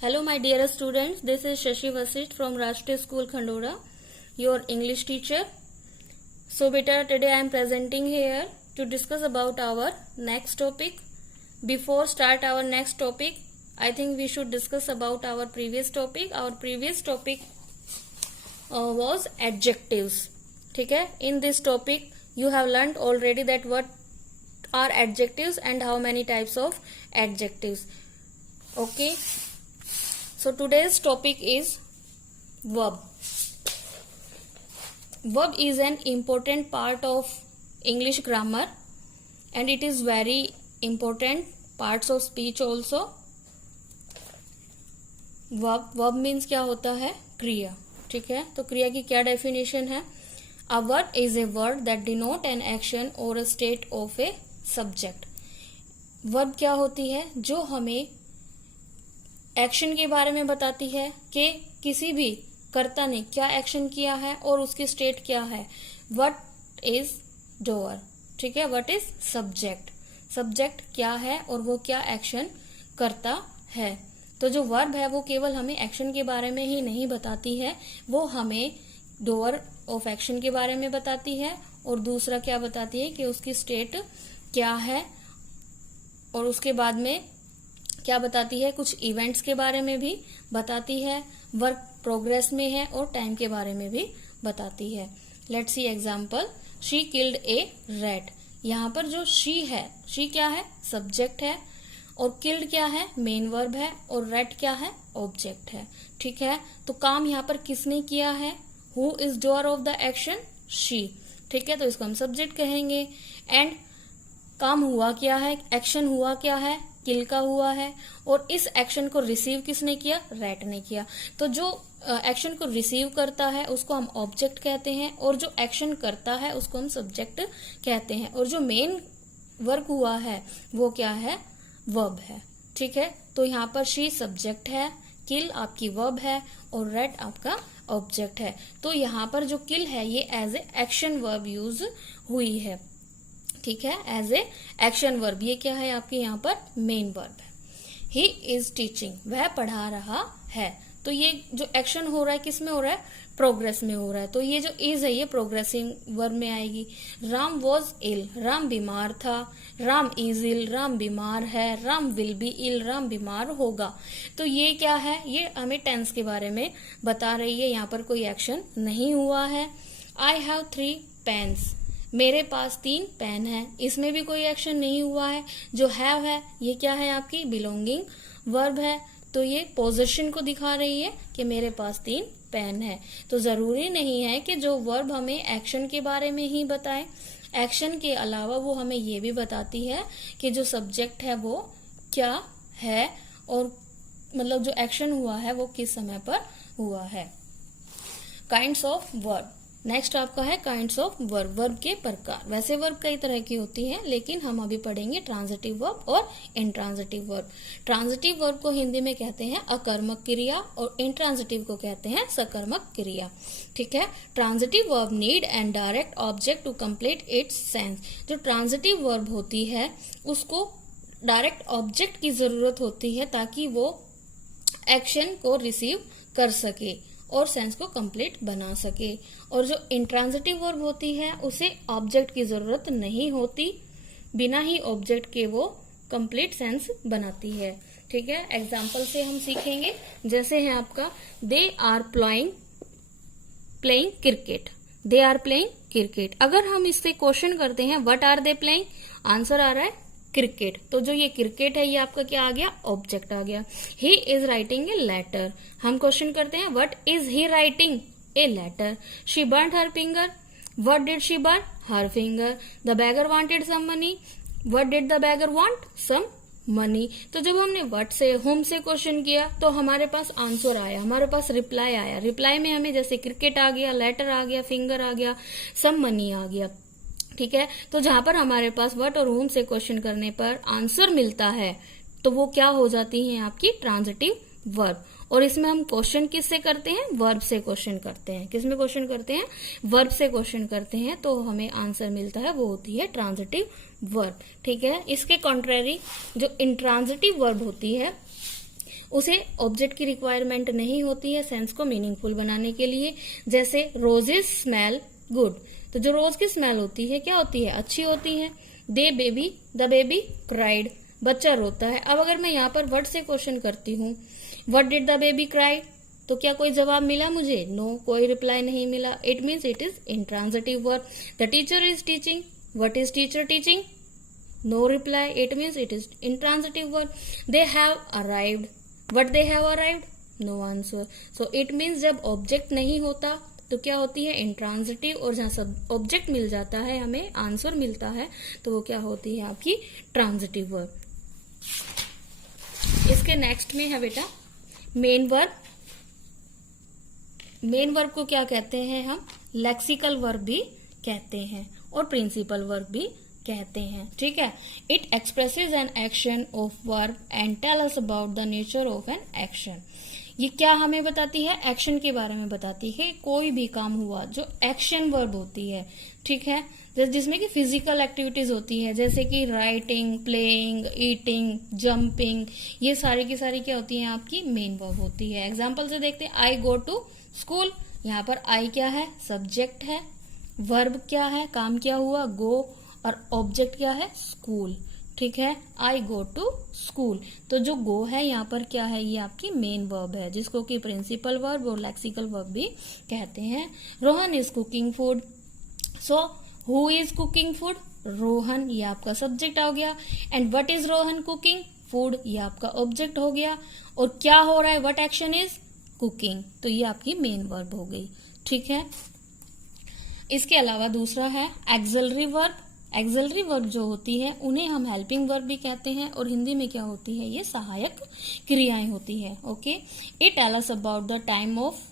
Hello my dear students, this is Shashi Vasisht from Rashtriya School Khandora, your English teacher. So beta, today I am presenting here to discuss about our next topic. Before start our next topic, I think we should discuss about our previous topic. Our previous topic was adjectives. ठीक है? In this topic you have learnt already that what are adjectives and how many types of adjectives. Okay. So today's topic is verb. Verb is an important part of English grammar and it is very important parts of speech also. Verb means क्या होता है? क्रिया. ठीक है, तो क्रिया की क्या डेफिनेशन है? A verb is a word that denote an action or a state of a subject. Verb क्या होती है? जो हमें एक्शन के बारे में बताती है कि किसी भी कर्ता ने क्या एक्शन किया है और उसकी स्टेट क्या है. What is doer. ठीक है, व्हाट इज सब्जेक्ट. सब्जेक्ट क्या है और वो क्या एक्शन करता है. तो जो वर्ब है वो केवल हमें एक्शन के बारे में ही नहीं बताती है, वो हमें डूअर ऑफ एक्शन के बारे में बताती है और दूसरा क्या बताती है कि उसकी स्टेट क्या है और उसके बाद में क्या बताती है, कुछ इवेंट्स के बारे में भी बताती है, वर्क प्रोग्रेस में है और टाइम के बारे में भी बताती है. Let's see example. She killed A rat. यहाँ पर जो शी है, शी क्या है? सब्जेक्ट है और किल्ड क्या है? मेन वर्ब है और रैट क्या है? ऑब्जेक्ट है. ठीक है, तो काम यहाँ पर किसने किया है? Who is doer of the action? She. ठीक है, तो इसको हम सब्जेक्ट कहेंगे. एंड काम हुआ क्या है? एक्शन हुआ क्या है? किल का हुआ है. और इस एक्शन को रिसीव किसने किया? रैट ने किया. तो जो एक्शन को रिसीव करता है उसको हम ऑब्जेक्ट कहते हैं और जो एक्शन करता है उसको हम सब्जेक्ट कहते हैं. और जो मेन वर्क हुआ है वो क्या है? वर्ब है. ठीक है, तो यहाँ पर शी सब्जेक्ट है, किल आपकी वर्ब है और रैट आपका ऑब्जेक्ट है. तो यहाँ पर जो किल है ये as a action verb use हुई है. ठीक है, एज ए एक्शन वर्ब. ये क्या है आपके यहाँ पर? मेन वर्ब है. He is teaching. वह पढ़ा रहा है. तो ये जो एक्शन हो रहा है किस में हो रहा है? प्रोग्रेस में हो रहा है. तो ये जो इज है ये प्रोग्रेसिंग वर्ब में आएगी. Ram was ill. राम बीमार था. राम इज इल. राम बीमार है. Ram will be ill. Ram बीमार होगा. तो ये क्या है? ये हमें टेंस के बारे में बता रही है. यहाँ पर कोई एक्शन नहीं हुआ है. I have 3 pens. मेरे पास 3 पेन है. इसमें भी कोई एक्शन नहीं हुआ है. जो हैव है ये क्या है? आपकी बिलोंगिंग वर्ब है. तो ये पोजीशन को दिखा रही है कि मेरे पास 3 पेन है. तो जरूरी नहीं है कि जो वर्ब हमें एक्शन के बारे में ही बताए. एक्शन के अलावा वो हमें ये भी बताती है कि जो सब्जेक्ट है वो क्या है और मतलब जो एक्शन हुआ है वो किस समय पर हुआ है. Kinds of verb. नेक्स्ट आपका है काइंड्स ऑफ वर्ब. वर्ब के प्रकार. वैसे वर्ब कई तरह की होती है लेकिन हम अभी पढ़ेंगे ट्रांजिटिव वर्ब और इंट्रांजिटिव वर्ब. ट्रांजिटिव वर्ब को हिंदी में कहते हैं अकर्मक क्रिया और इंट्रांजिटिव को कहते हैं सकर्मक क्रिया. ठीक है, transitive verb need and direct object to complete its sense. जो ट्रांजिटिव वर्ब होती है उसको डायरेक्ट ऑब्जेक्ट की जरूरत होती है ताकि वो एक्शन को रिसीव कर सके और सेंस को कंप्लीट बना सके. और जो इंट्रांजिटिव वर्ब होती है उसे ऑब्जेक्ट की जरूरत नहीं होती, बिना ही ऑब्जेक्ट के वो कंप्लीट सेंस बनाती है. ठीक है, एग्जाम्पल से हम सीखेंगे. जैसे है आपका they are playing cricket. They are playing cricket. अगर हम इससे क्वेश्चन करते हैं what are they playing, answer आ रहा है क्रिकेट. तो जो ये क्रिकेट है ये आपका क्या आ गया? ऑब्जेक्ट आ गया. He is writing a letter. हम क्वेश्चन करते हैं what is he writing? A letter. She burned her finger. What did she burn? Her finger. The beggar wanted some money. What did the beggar want? Some money. तो जब हमने what से home से question किया तो हमारे पास answer आया, हमारे पास रिप्लाई आया. रिप्लाई में हमें जैसे क्रिकेट आ गया, लेटर आ गया, फिंगर आ गया, सम मनी आ गया. ठीक है, तो जहां पर हमारे पास व्हाट और होम से क्वेश्चन करने पर आंसर मिलता है तो वो क्या हो जाती है? आपकी ट्रांजिटिव वर्ब. और इसमें हम क्वेश्चन किससे करते हैं? वर्ब से क्वेश्चन करते हैं. किसमें क्वेश्चन करते हैं? वर्ब से क्वेश्चन करते हैं. तो हमें आंसर मिलता है वो होती है ट्रांजिटिव वर्ब. ठीक है, इसके कॉन्ट्रेरी जो इंट्रांजिटिव वर्ब होती है उसे ऑब्जेक्ट की रिक्वायरमेंट नहीं होती है सेंस को मीनिंगफुल बनाने के लिए। जैसे रोजेस स्मेल गुड, तो जो रोज की स्मेल होती है क्या होती है, अच्छी होती है। द बेबी क्राइड, बच्चा रोता है। अब अगर मैं यहाँ पर वर्ड से क्वेश्चन करती हूँ, what did the baby cry, तो क्या कोई जवाब मिला मुझे, नो, कोई रिप्लाई नहीं मिला। It means it is intransitive verb. The teacher is teaching, what is teacher teaching, no reply, it means it is intransitive verb. They have arrived, what they have arrived, no answer. So it means जब object नहीं होता तो क्या होती है, intransitive, और जहां सब ऑब्जेक्ट मिल जाता है, हमें आंसर मिलता है, तो वो क्या होती है आपकी ट्रांजिटिव वर्ब। इसके नेक्स्ट में है बेटा मेन वर्ब। मेन वर्ब को क्या कहते हैं हम, लेक्सिकल वर्ब भी कहते हैं और प्रिंसिपल वर्ब भी कहते हैं, ठीक है। It expresses an action of verb and tell us about the nature of an action. ये क्या हमें बताती है, एक्शन के बारे में बताती है। कोई भी काम हुआ जो एक्शन वर्ब होती है, ठीक है, जिसमें कि फिजिकल एक्टिविटीज होती है, जैसे कि राइटिंग, प्लेइंग, ईटिंग, जंपिंग, ये सारी की सारी क्या होती है आपकी मेन वर्ब होती है। एग्जाम्पल से देखते हैं, आई गो टू स्कूल, यहाँ पर आई क्या है, सब्जेक्ट है, वर्ब क्या है, काम क्या हुआ, गो, और ऑब्जेक्ट क्या है, स्कूल, ठीक है। आई गो टू स्कूल, तो जो गो है यहाँ पर क्या है, ये आपकी मेन वर्ब है, जिसको कि प्रिंसिपल वर्ब और लेक्सिकल वर्ब भी कहते हैं। Rohan is cooking food, so who is cooking food, Rohan, ये आपका सब्जेक्ट हो गया। And what is Rohan cooking, food, ये आपका ऑब्जेक्ट हो गया। और क्या हो रहा है, व्हाट एक्शन इज कुकिंग, तो ये आपकी मेन वर्ब हो गई, ठीक है। इसके अलावा दूसरा है एक्सिलरी वर्ब। एक्सिलरी वर्ब जो होती है उन्हें हम हेल्पिंग वर्ब भी कहते हैं, और हिंदी में क्या होती है, ये सहायक क्रियाएं होती है, okay. It tell us about the time of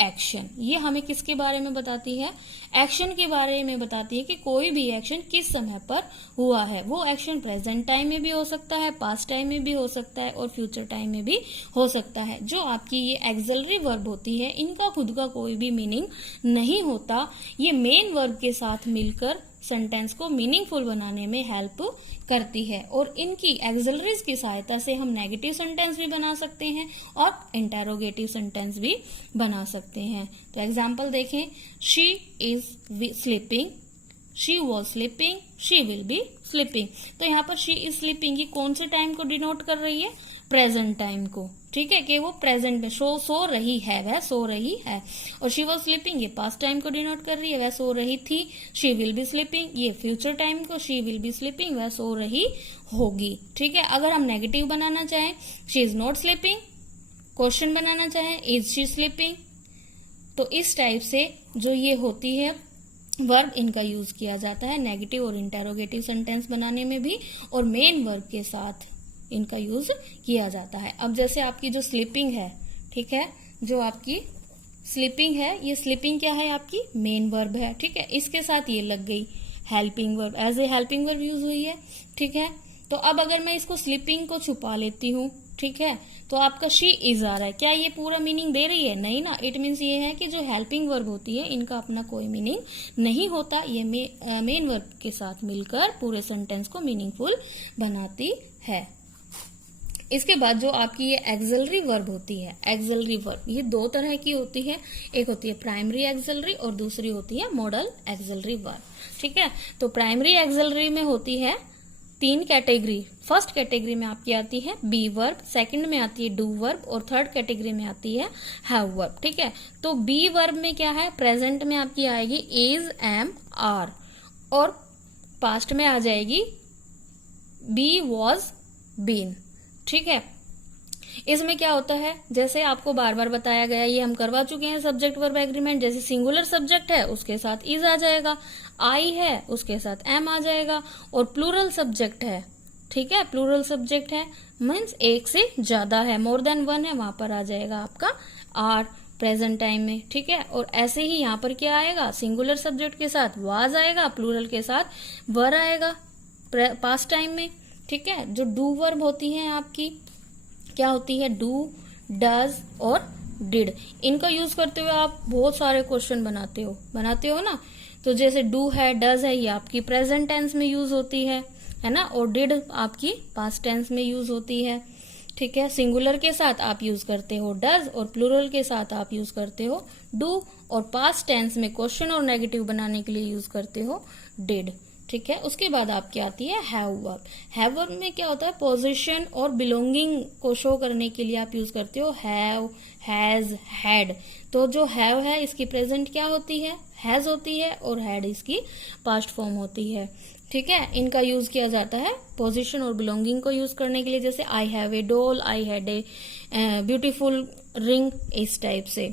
action, ये हमें किसके बारे में बताती है, एक्शन के बारे में बताती है कि कोई भी एक्शन किस समय पर हुआ है। वो एक्शन प्रेजेंट टाइम में भी हो सकता है, पास्ट टाइम में भी हो सकता है, और फ्यूचर टाइम में भी हो सकता है। जो आपकी ये एक्सिलरी वर्ब होती है, इनका खुद का कोई भी मीनिंग नहीं होता, ये मेन वर्ब के साथ मिलकर सेंटेंस को मीनिंगफुल बनाने में हेल्प करती है। और इनकी एक्सिलरीज की सहायता से हम नेगेटिव सेंटेंस भी बना सकते हैं और इंटेरोगेटिव सेंटेंस भी बना सकते हैं। तो एग्जाम्पल देखें, she is sleeping, she was sleeping, she will be sleeping. तो यहाँ पर शी इज स्लीपिंग, ये कौन से टाइम को डिनोट कर रही है, प्रेजेंट टाइम को, ठीक है, कि वो प्रेजेंट में सो रही है, वह सो रही है। और शी वॉज स्लीपिंग, ये पास्ट टाइम को डिनोट कर रही है, वह सो रही थी। शी विल बी स्लीपिंग, ये फ्यूचर टाइम को, शी विल बी स्लीपिंग, वह सो रही होगी, ठीक है। अगर हम नेगेटिव बनाना चाहें, she is not sleeping, question बनाना चाहें, इज शी स्लीपिंग, तो इस टाइप से जो ये होती है वर्ब, इनका यूज किया जाता है नेगेटिव और इंटेरोगेटिव सेंटेंस बनाने में भी, और मेन वर्ब के साथ इनका यूज किया जाता है। अब जैसे आपकी जो स्लीपिंग है, ठीक है, जो आपकी स्लीपिंग है, ये स्लीपिंग क्या है, आपकी मेन वर्ब है, ठीक है। इसके साथ ये लग गई helping verb, as a helping verb use हुई है, ठीक है। तो अब अगर मैं इसको स्लीपिंग को छुपा लेती हूँ, ठीक है, तो आपका शी इज आ रहा है, क्या ये पूरा मीनिंग दे रही है, नहीं ना। इट मीन्स ये है कि जो हेल्पिंग वर्ब होती है इनका अपना कोई मीनिंग नहीं होता, ये मेन वर्ब के साथ मिलकर पूरे सेंटेंस को मीनिंगफुल बनाती है। इसके बाद जो आपकी ये एक्सिलरी वर्ब होती है, एक्सिलरी वर्ब ये दो तरह की होती है, एक होती है प्राइमरी एक्सिलरी और दूसरी होती है मॉडल एक्सिलरी वर्ब, ठीक है। तो प्राइमरी एक्सिलरी में होती है 3 कैटेगरी। फर्स्ट कैटेगरी में आपकी आती है बी वर्ब, सेकंड में आती है डू वर्ब, और थर्ड कैटेगरी में आती है हैव वर्ब, ठीक है। तो बी वर्ब में क्या है, प्रेजेंट में आपकी आएगी इज, एम, आर, और पास्ट में आ जाएगी बी, वॉज, बीन, ठीक है। इसमें क्या होता है, जैसे आपको बार बार बताया गया, ये हम करवा चुके हैं सब्जेक्ट वर्ब एग्रीमेंट। जैसे सिंगुलर सब्जेक्ट है उसके साथ इज आ जाएगा, आई है उसके साथ एम आ जाएगा, और प्लूरल सब्जेक्ट है, ठीक है, प्लूरल सब्जेक्ट है मीन्स एक से ज्यादा है, मोर देन वन है, वहां पर आ जाएगा आपका आर प्रेजेंट टाइम में, ठीक है। और ऐसे ही यहाँ पर क्या आएगा, सिंगुलर सब्जेक्ट के साथ वाज आएगा, प्लूरल के साथ वर आएगा पास्ट टाइम में, ठीक है। जो डू वर्ब होती है आपकी क्या होती है, डू, डज और डिड, इनका यूज करते हुए आप बहुत सारे क्वेश्चन बनाते हो ना। तो जैसे डू है, डज है, ये आपकी प्रेजेंट टेंस में यूज होती है ना, और डिड आपकी पास्ट टेंस में यूज होती है, ठीक है। सिंगुलर के साथ आप यूज करते हो डज और प्लूरल के साथ आप यूज करते हो डू, और पास्ट टेंस में क्वेश्चन और नेगेटिव बनाने के लिए यूज करते हो डिड। ठीक है। उसके बाद आपकी आती है हैव वर्ब। हैव वर्ब में क्या होता है, पोजीशन और बिलोंगिंग को शो करने के लिए आप यूज करते हो हैव, हैज, हैड। तो जो हैव है इसकी प्रेजेंट क्या होती है, हैज होती है, और हैड इसकी पास्ट फॉर्म होती है। ठीक है। इनका यूज किया जाता है पोजीशन और बिलोंगिंग को यूज करने के लिए, जैसे I have a doll, I had a beautiful ring, इस टाइप से।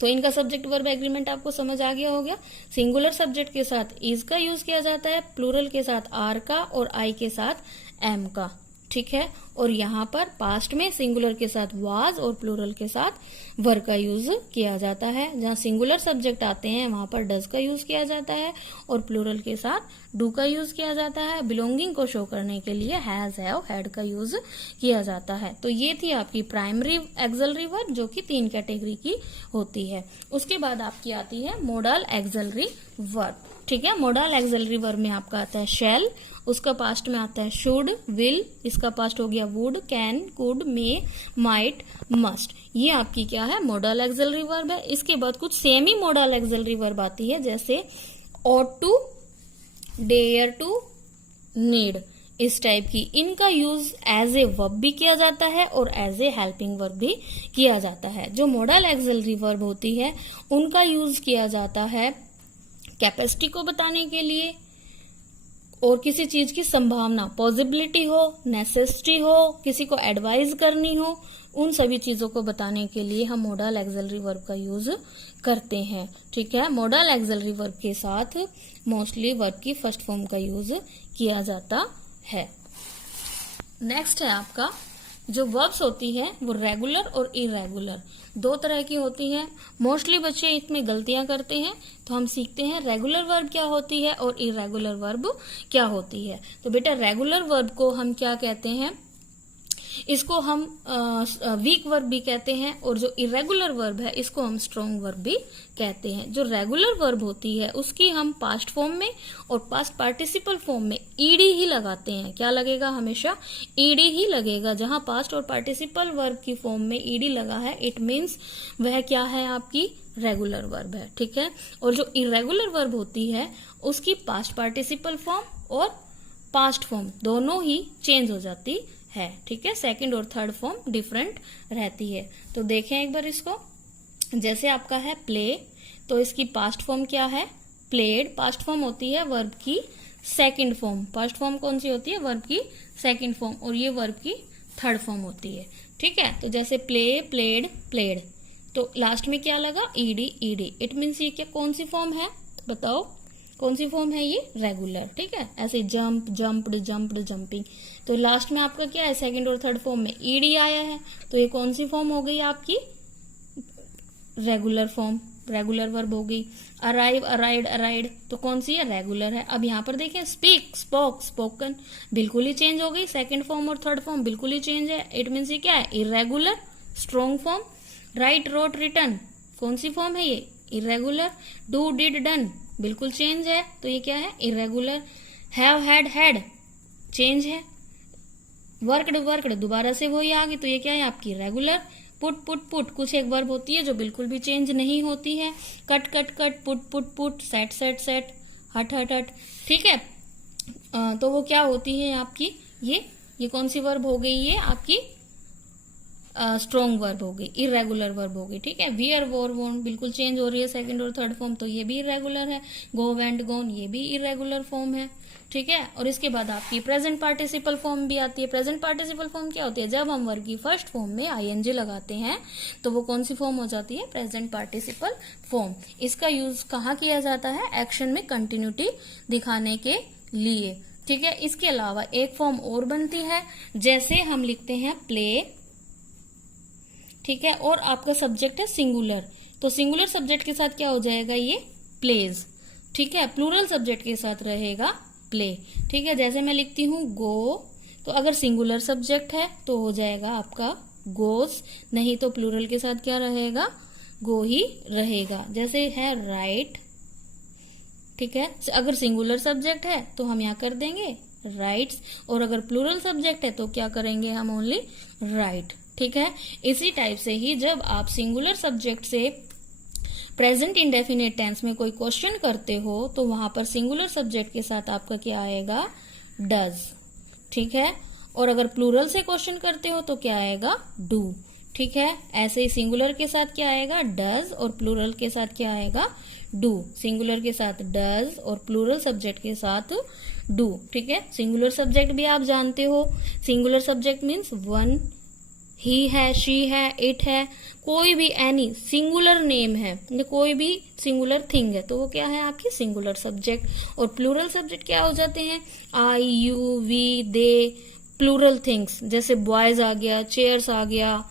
तो इनका सब्जेक्ट वर्ब एग्रीमेंट आपको समझ आ गया होगा। सिंगुलर सब्जेक्ट के साथ इज का यूज किया जाता है, प्लूरल के साथ आर का, और आई के साथ एम का। ठीक है। और यहाँ पर पास्ट में सिंगुलर के साथ वाज और प्लूरल के साथ वर का यूज किया जाता है। जहाँ सिंगुलर सब्जेक्ट आते हैं वहां पर डज का यूज किया जाता है, और प्लूरल के साथ डू का यूज किया जाता है। बिलोंगिंग को शो करने के लिए हैज, हैव, हैड का यूज किया जाता है। तो ये थी आपकी प्राइमरी एक्सलरी वर्ब, जो कि 3 कैटेगरी की होती है। उसके बाद आपकी आती है मॉडल एक्सलरी वर्ब। ठीक है। मॉडल एक्सलरी वर्ब में आपका आता है शैल, उसका पास्ट में आता है शुड, विल, इसका पास्ट हो गया would, can, could, may, might, must. ये आपकी क्या है, मॉडल एक्सलरी वर्ब है। इसके बाद कुछ सेमी मॉडल एक्सलरी वर्ब आती है, जैसे ought to, dare to, need, इस टाइप की। इनका यूज एज ए वर्ब भी किया जाता है और एज ए हेल्पिंग वर्ब भी किया जाता है। जो मॉडल एक्सलरी वर्ब होती है उनका यूज किया जाता है कैपेसिटी को बताने के लिए, और किसी चीज की संभावना, पॉसिबिलिटी हो, नेसेसिटी हो, किसी को एडवाइज करनी हो, उन सभी चीजों को बताने के लिए हम मॉडल एक्सलरी वर्ब का यूज करते हैं। ठीक है। मॉडल एक्सलरी वर्ब के साथ मोस्टली वर्ब की फर्स्ट फॉर्म का यूज किया जाता है। नेक्स्ट है आपका, जो वर्ब्स होती है वो रेगुलर और इरेगुलर 2 तरह की होती है। मोस्टली बच्चे इसमें गलतियां करते हैं, तो हम सीखते हैं रेगुलर वर्ब क्या होती है और इरेगुलर वर्ब क्या होती है। तो बेटा रेगुलर वर्ब को हम क्या कहते हैं, इसको हम वीक वर्ब भी कहते हैं, और जो इरेगुलर वर्ब है इसको हम स्ट्रॉन्ग वर्ब भी कहते हैं। जो रेगुलर वर्ब होती है उसकी हम पास्ट फॉर्म में और पास्ट पार्टिसिपल फॉर्म में ईडी ही लगाते हैं। क्या लगेगा, हमेशा ईडी ही लगेगा। जहां पास्ट और पार्टिसिपल वर्ब की फॉर्म में ईडी लगा है, इट मीन्स वह क्या है, आपकी रेगुलर वर्ब है। ठीक है। और जो इरेगुलर वर्ब होती है उसकी पास्ट पार्टिसिपल फॉर्म और पास्ट फॉर्म दोनों ही चेंज हो जाती है। ठीक है। सेकंड और थर्ड फॉर्म डिफरेंट रहती है। तो देखें एक बार इसको, जैसे आपका है प्ले, तो इसकी पास्ट फॉर्म क्या है, प्लेड। पास्ट फॉर्म होती है वर्ब की सेकंड फॉर्म। पास्ट फॉर्म कौन सी होती है, वर्ब की सेकंड फॉर्म, और ये वर्ब की थर्ड फॉर्म होती है। ठीक है। तो जैसे प्ले, प्लेड, प्लेड, तो लास्ट में क्या लगा, ईडी, ईडी। इट मीन्स ये क्या कौन सी फॉर्म है, बताओ कौन सी फॉर्म है, ये रेगुलर। ठीक है। ऐसे जंप, जंप्ड, जंप्ड, जंपिंग, तो लास्ट में आपका क्या है, सेकंड और थर्ड फॉर्म में ईडी आया है, तो ये कौन सी फॉर्म हो गई आपकी, रेगुलर फॉर्म, रेगुलर वर्ब हो गई। अराइव, अराइड, अराइड, तो कौन सी है, रेगुलर है। अब यहाँ पर देखें स्पीक, स्पोक, स्पोकन, बिल्कुल ही चेंज हो गई। सेकंड फॉर्म और थर्ड फॉर्म बिल्कुल ही चेंज है। इट मीन्स ये क्या है, irregular, strong form. Write, wrote, written, कौन सी फॉर्म है ये, इरेगुलर। डू, डिड, डन, बिल्कुल चेंज है, तो ये क्या है, irregular. Have, had, had, change है। वर्कड, वर्कड, दोबारा से वही आ गई, तो ये क्या है आपकी रेगुलर। पुट, पुट, पुट, कुछ एक वर्ब होती है जो बिल्कुल भी चेंज नहीं होती है। Cut, cut, cut, put, put, put, set, set, set, हट, हट, हट। ठीक है। तो वो क्या होती है आपकी, ये कौन सी वर्ब हो गई, ये आपकी स्ट्रॉन्ग वर्ब हो गई, इरेगुलर वर्ब हो गई। ठीक है। वियर, वोर, वोन, बिल्कुल चेंज हो रही है सेकंड और थर्ड फॉर्म, तो ये भी इरेगुलर है। गो, वेंट, गोन, ये भी इरेगुलर फॉर्म है। ठीक है। और इसके बाद आपकी प्रेजेंट पार्टिसिपल फॉर्म भी आती है। प्रेजेंट पार्टिसिपल फॉर्म क्या होती है, जब हम वर्ब की फर्स्ट फॉर्म में आईएनजी लगाते हैं तो वो कौन सी फॉर्म हो जाती है, प्रेजेंट पार्टिसिपल फॉर्म। इसका यूज कहाँ किया जाता है, एक्शन में कंटिन्यूटी दिखाने के लिए। ठीक है। इसके अलावा एक फॉर्म और बनती है, जैसे हम लिखते हैं प्ले, ठीक है, और आपका सब्जेक्ट है सिंगुलर, तो सिंगुलर सब्जेक्ट के साथ क्या हो जाएगा, ये प्लेज। ठीक है। प्लूरल सब्जेक्ट के साथ रहेगा प्ले। ठीक है। जैसे मैं लिखती हूँ गो, तो अगर सिंगुलर सब्जेक्ट है तो हो जाएगा आपका गोस, नहीं तो प्लूरल के साथ क्या रहेगा, गो ही रहेगा। जैसे है राइट। ठीक है। अगर सिंगुलर सब्जेक्ट है तो हम यहाँ कर देंगे राइट्स, और अगर प्लूरल सब्जेक्ट है तो क्या करेंगे हम, ओनली राइट। ठीक है, इसी टाइप से ही जब आप सिंगुलर सब्जेक्ट से प्रेजेंट इंडेफिनिट टेंस में कोई क्वेश्चन करते हो तो वहां पर सिंगुलर सब्जेक्ट के साथ आपका क्या आएगा, डज। ठीक है, और अगर प्लूरल से क्वेश्चन करते हो तो क्या आएगा, डू। ठीक है, ऐसे ही सिंगुलर के साथ क्या आएगा, डज, और प्लूरल के साथ क्या आएगा, डू। सिंगुलर के साथ डज और प्लूरल सब्जेक्ट के साथ डू। ठीक है, सिंगुलर सब्जेक्ट भी आप जानते हो, सिंगुलर सब्जेक्ट मीन्स वन, ही है, शी है, इट है, कोई भी एनी सिंगुलर नेम है, कोई भी सिंगुलर थिंग है तो वो क्या है, आपकी सिंगुलर सब्जेक्ट। और प्लूरल सब्जेक्ट क्या हो जाते हैं, I, you, we, they, plural things, जैसे बॉयज आ गया, चेयर्स आ गया,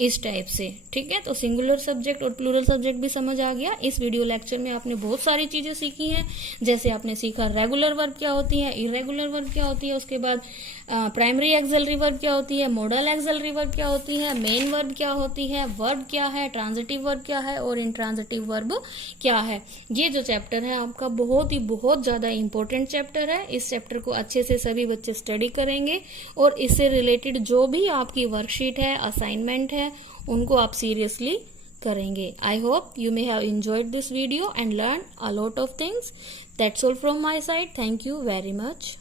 इस टाइप से। ठीक है, तो सिंगुलर सब्जेक्ट और प्लूरल सब्जेक्ट भी समझ आ गया। इस वीडियो लेक्चर में आपने बहुत सारी चीजें सीखी हैं, जैसे आपने सीखा रेगुलर वर्ब क्या होती है, इरेगुलर वर्ब क्या होती है, उसके बाद प्राइमरी एक्सिलरी वर्ब क्या होती है, मॉडल एक्सिलरी वर्ब क्या होती है, मेन वर्ब क्या होती है, वर्ब क्या है, ट्रांजिटिव वर्ब क्या है, और इंट्रांजिटिव वर्ब क्या है। ये जो चैप्टर है आपका बहुत ज्यादा इंपॉर्टेंट चैप्टर है। इस चैप्टर को अच्छे से सभी बच्चे स्टडी करेंगे और इससे रिलेटेड जो भी आपकी वर्कशीट है, असाइनमेंट है, उनको आप सीरियसली करेंगे। I hope you may have enjoyed this video and learned a lot of things. That's all from my side. Thank you very much.